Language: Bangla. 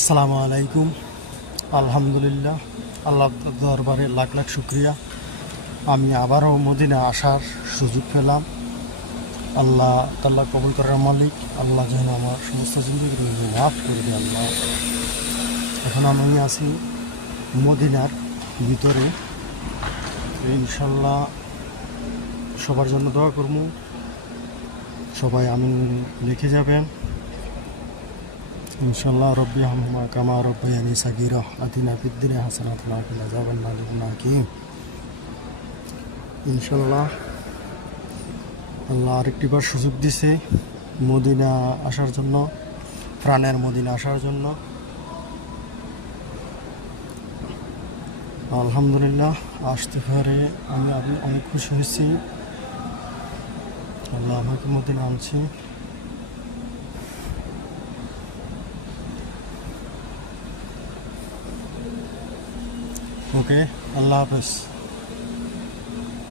আসসালামু আলাইকুম। আলহামদুলিল্লাহ, আল্লাহ দরবারে লাখ লাখ শুক্রিয়া। আমি আবারও মদিনা আসার সুযোগ পেলাম। আল্লাহ তাল্লাহ কবুল করার মালিক। আল্লাহ যেন আমার সমস্ত জিন্দগি মাফ করে দেয় আল্লাহ। এখন আমি আছি মদিনার ভিতরে। ইনশাল্লাহ সবার জন্য দোয়া করবো, সবাই আমিন লিখে যাবেন ইনশাল্লাহ। রব্বি হামহুমা কামা রব্বায়ানি সাগীরা আতিনা ফিদ দুনিয়া হাসানাতুন ওয়া কিনা আযাবান নার। ইনশাল্লাহ আল্লাহ আরেকটিবার সুযোগ দিছে মদিনা আসার জন্য, প্রাণের মদিনা আসার জন্য। আলহামদুলিল্লাহ, আসতে পারে আমি অনেক খুশি হয়েছি। আল্লাহ আমাকে মদিনা আনছি। ওকে, আল্লাহ হাফেজ।